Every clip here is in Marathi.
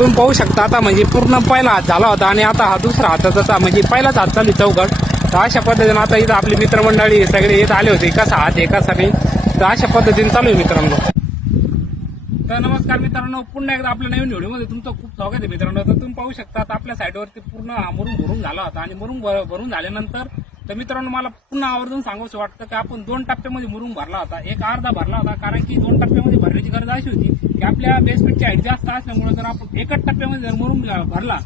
तुम्ही पाहू शकता आता म्हणजे पूर्ण पहिला हात झाला होता आणि आता हा दुसरा हाताचा म्हणजे पहिलाच हात चालू चौघड. तर अशा पद्धतीने आता इथं आपली मित्रमंडळी सगळे इथं आले होते, कसा हात आहे कसा नाही. तर अशा पद्धतीने चालू आहे मित्रांनो. तर नमस्कार मित्रांनो, पुन्हा एकदा आपल्या नवीन व्हिडिओमध्ये तुमचं खूप स्वागत आहे मित्रांनो. तर तुम्ही पाहू शकता आता आपल्या साईडवरती पूर्ण मुरुम भरून झाला होता आणि मुरुम भरून झाल्यानंतर तर मित्रांनो मला पुन्हा आवर्जून सांगावंसं वाटतं की आपण 2 टप्प्यामध्ये मुरुम भरला होता, एक अर्धा भरला होता. कारण की 2 टप्प्यामध्ये भरण्याची गरज अशी होती की आपल्या बेसमेंटची हाईट जास्त असल्यामुळे जर आपण एकच टप्प्यामध्ये जर मुरुम भरला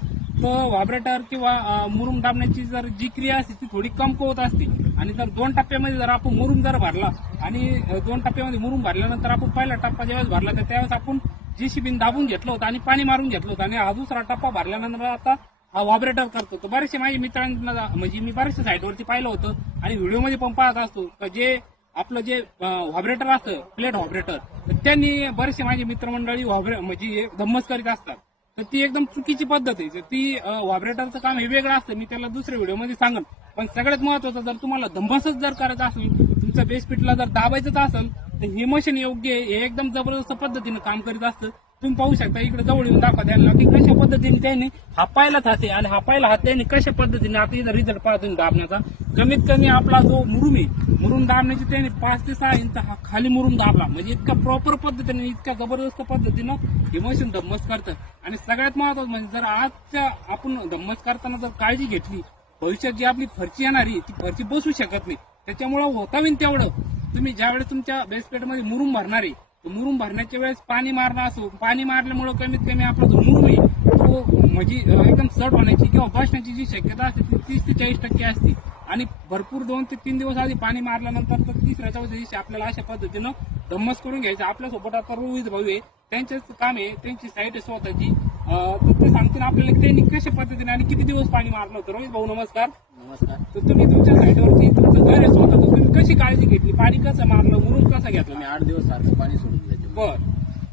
तो व्हायब्रेटर किंवा मुरुम दाबण्याची जर जी क्रिया असते ती थोडी कमकुवत असते. आणि जर 2 टप्प्यामध्ये जर आपण मुरुम जर भरला आणि 2 टप्प्यामध्ये मुरुम भरल्यानंतर आपण पहिला टप्पा ज्यावेळेस भरला तर त्यावेळेस आपण JCB दाबून घेतलं होतं आणि पाणी मारून घेतलं होतं. आणि हा दुसरा टप्पा भरल्यानंतर आता हा व्हायब्रेटर करतो. तर बरेचसे माझ्या मित्रांना म्हणजे मी बरेचशा साईटवरती पाहिलं होतं आणि व्हिडिओमध्ये पण पाहत असतो तर जे आपलं जे व्हायब्रेटर असतं प्लेट व्हायब्रेटर, तर त्यांनी बरेचसे माझे मित्रमंडळी म्हणजे धम्मस करीत असतात. तर ती एकदम चुकीची पद्धत आहे. ती व्हायब्रेटरचं काम हे वेगळं असतं, मी त्याला दुसऱ्या व्हिडिओमध्ये सांगेन. पण सगळ्यात महत्वाचं जर तुम्हाला धम्मसच जर करायचं असेल, तुमच्या बेसपीटला जर दाबायचं असेल तर हे मशीन योग्य आहे. हे एकदम जबरदस्त पद्धतीने काम करीत असतं. तुम्ही पाहू शकता इकडे जवळ येऊन दाखवा त्यांना की कशा पद्धतीने त्यांनी हा पहिलाच हात आहे आणि हा पहिला हात त्यांनी कशा पद्धतीने आता इथं रिझल्ट पाहतो दाबण्याचा. कमीत कमी आपला जो मुरुम आहे मुरुम दाबण्याची त्यांनी 5 ते 6 इंच हा खाली मुरुम दाबला. म्हणजे इतका प्रॉपर पद्धतीने इतक्या जबरदस्त पद्धतीनं हे मशीन धम्मस करतं. आणि सगळ्यात महत्वाचं म्हणजे जर आजच्या आपण धम्मस करताना जर काळजी घेतली, भविष्यात जी आपली फरची येणारी ती फरची बसू शकत नाही. त्याच्यामुळे होता होईल तेवढं तुम्ही ज्यावेळेस तुमच्या बेसप्लेटमध्ये मुरुम भरणार आहे, मुरुम भरण्याच्या वेळेस पाणी मारणं असो, पाणी मारल्यामुळे कमीत कमी आपला जो मुरुम आहे तो म्हणजे एकदम सट होण्याची किंवा बसण्याची जी शक्यता असते ती 30 ते 40% असते. आणि भरपूर 2 ते 3 दिवस आधी पाणी मारल्यानंतर तर 3ऱ्या-4थ्या दिवशी आपल्याला अशा पद्धतीनं धम्मस करून घ्यायचं. आपल्यासोबत आता रोहित भाऊ आहे, त्यांचंच काम आहे, त्यांची साईट आहे स्वतःची. तर ते सांगतील आपल्याला की त्यांनी कशा पद्धतीने आणि किती दिवस पाणी मारलं होतं. रोहित भाऊ नमस्कार. नमस्कार. तर तुम्ही तुमच्या साईटवरती तुमचं घर आहे स्वतःचं, तुम्ही कशी काळजी घेतली, पाणी कसं मारलं, मुरुम कसा घेतला? मी 8 दिवस सारखं पाणी सोडून द्यायचे. बर.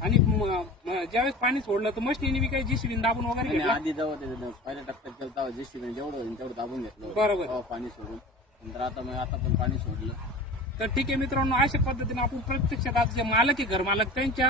आणि ज्यावेळेस पाणी सोडलं तर मशीनने बी काही JCB दाबून वगैरे आणि घेतलं? आधी जेव्हा पहिल्या टप्प्यात गेलं तेव्हा JCB जेवढं होईल तेवढं दाबून घेतलं बरोबर. तेव्हा पाणी सोडून. नंतर आता पण पाणी सोडलं. तर ठीक आहे मित्रांनो, अशा पद्धतीने आपण प्रत्यक्षात आता जे मालक आहे घर मालक त्यांच्या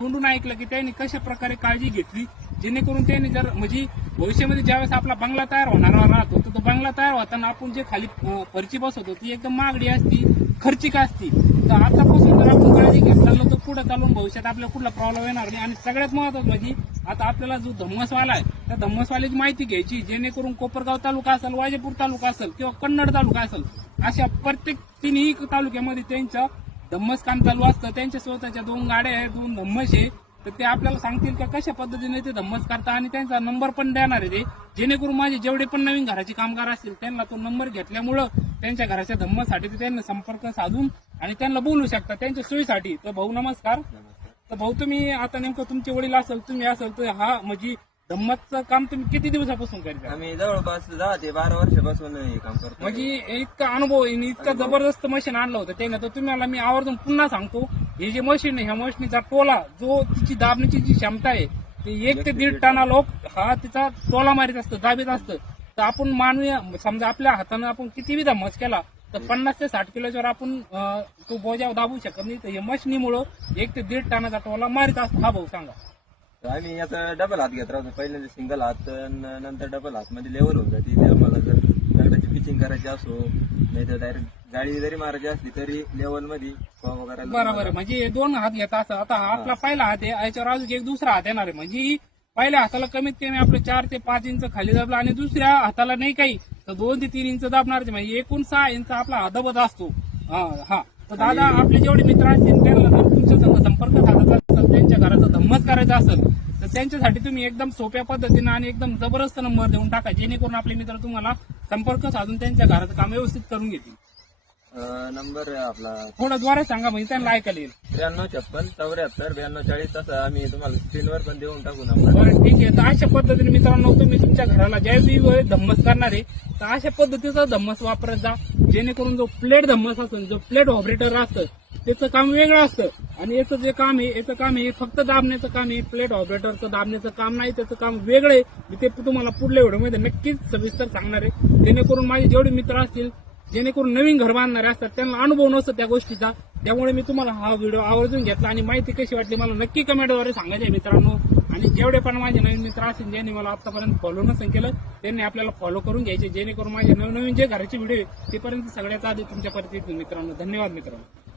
तोंडून ऐकलं की त्यांनी कशा प्रकारे काळजी घेतली, जेणेकरून त्यांनी जर म्हणजे भविष्यामध्ये ज्यावेळेस आपला बंगला तयार होणार राहतो तर तो बंगला तयार होताना आपण जे खाली फरची बसवतो ती एकदम महागडी असती, खर्चिक असती. तर आतापासून जर आपण काळजी घेत चाललो तर पुढे चालून भविष्यात आपल्याला कुठला प्रॉब्लेम येणार नाही. आणि सगळ्यात महत्वाचं म्हणजे आता आपल्याला जो धम्मसवाला आहे त्या धम्मसवाल्याची माहिती घ्यायची, जेणेकरून कोपरगाव तालुका असेल, वाजेपूर तालुका असेल किंवा कन्नड तालुका असेल, अशा प्रत्येक 3ही तालुक्यामध्ये त्यांचं धम्मस काम चालू असतं. त्यांच्या स्वतःच्या 2 गाड्या आहेत, 2 धम्मस आहे. तर ते आपल्याला सांगतील का कशा पद्धतीने ते धम्मस करतात आणि त्यांचा नंबर पण देणार आहे ते, जेणेकरून माझे जेवढे पण नवीन घराचे कामगार असतील त्यांना तो नंबर घेतल्यामुळं त्यांच्या घराच्या धम्मसाठी ते त्यांना संपर्क साधून आणि त्यांना बोलू शकतात त्यांच्या सोयीसाठी. तर भाऊ नमस्कार. तर भाऊ तुम्ही आता नेमकं तुमचे वडील असेल तुम्ही असेल तर हा म्हणजे धम्मसचं काम तुम्ही किती दिवसापासून करता? आम्ही जवळपास 10 ते 12 वर्षापासून हे काम करतो. म्हणजे इतका अनुभव आहे, इतका जबरदस्त मशीन आणलं होतं त्याने. तर तुम्हाला मी आवर्जून पुन्हा सांगतो, हे जे मशीन आहे ह्या मशीनचा टोला जो तिची दाबण्याची जी क्षमता आहे ती 1 ते 1.5 टना लोक हा तिचा टोला मारित असतं, दाबीत असतं. तर आपण मानूया समजा आपल्या हातानं आपण किती बी धम्मस केला तर 50 ते 60 किलोच्यावर आपण तो बोजा दाबू शकत नाही. तर या मशिनीमुळं 1 ते 1.5 टनाचा टोला मारित असतो. हा भाऊ सांगा. आम्ही याचा डबल हात घेत राहतो. पहिल्यांदा सिंगल हात नंतर डबल हात मध्ये लेवल होऊन जाते. ते आम्हाला जर दगडाची पिचिंग करायची असो नाही तर डायरेक्ट गाडी जरी मारायची असली तरी लेवल मध्ये करायला बरोबर. म्हणजे 2 हात घेत असं. आता हा आपला पहिला हात आहे, याच्यावर अजून एक दुसरा हात येणार आहे. म्हणजे पहिल्या हाताला कमीत कमी आपलं 4 ते 5 इंच खाली दाबला आणि दुसऱ्या हाताला नाही काही तर 2 ते 3 इंच दाबणार. म्हणजे एकूण 6 इंच आपला हा दबत असतो. हा तर दादा आपले जेवढे मित्र असतील त्यांना जर तुमच्या संग संपर्क साधायचा असेल, त्यांच्या घराचा धम्मस करायचा असेल तर त्यांच्यासाठी तुम्ही एकदम सोप्या पद्धतीनं आणि एकदम जबरदस्त नंबर देऊन टाका, जेणेकरून आपले मित्र तुम्हाला संपर्क साधून त्यांच्या घराचं काम व्यवस्थित करून घेतील. नंबर आपला थोडं द्वारे सांगा म्हणजे त्यांना ऐकायला येईल. 93 56 74 92 40 तसं आम्ही तुम्हाला स्क्रीनवर पण देऊन टाकू नंबर. बरं ठीक आहे. तर अशा पद्धतीने मित्रांनो तुम्ही तुमच्या घराला ज्यावेळी धम्मस करणार आहे तर अशा पद्धतीचा धम्मस वापरत जा, जेणेकरून जो प्लेट धम्मस असेल, जो प्लेट व्हायब्रेटर असतं त्याचं काम वेगळं असतं आणि याचं जे काम आहे याचं काम आहे फक्त दाबण्याचं काम आहे. प्लेट व्हायब्रेटरचं दाबण्याचं काम नाही, त्याचं काम वेगळं आहे. मी ते तुम्हाला पुढल्या व्हिडिओमध्ये नक्कीच सविस्तर सांगणार आहे, जेणेकरून माझे जेवढे मित्र असतील जेणेकरून नवीन घर बांधणारे असतात त्यांना अनुभव नसतो त्या गोष्टीचा. त्यामुळे मी तुम्हाला हा व्हिडिओ आवर्जून घेतला आणि माहिती कशी वाटली मला नक्की कमेंटद्वारे सांगायचं आहे मित्रांनो. आणि जेवढे पण माझे नवीन मित्र असतील ज्यांनी मला आतापर्यंत फॉलो नसेल केलं त्यांनी आपल्याला फॉलो करून घ्यायचे जेणेकरून माझे नवीन जे घराचे व्हिडिओ आहे तेपर्यंत सगळ्यात आधी तुमच्यापर्यंत येतील मित्रांनो. धन्यवाद मित्रांनो.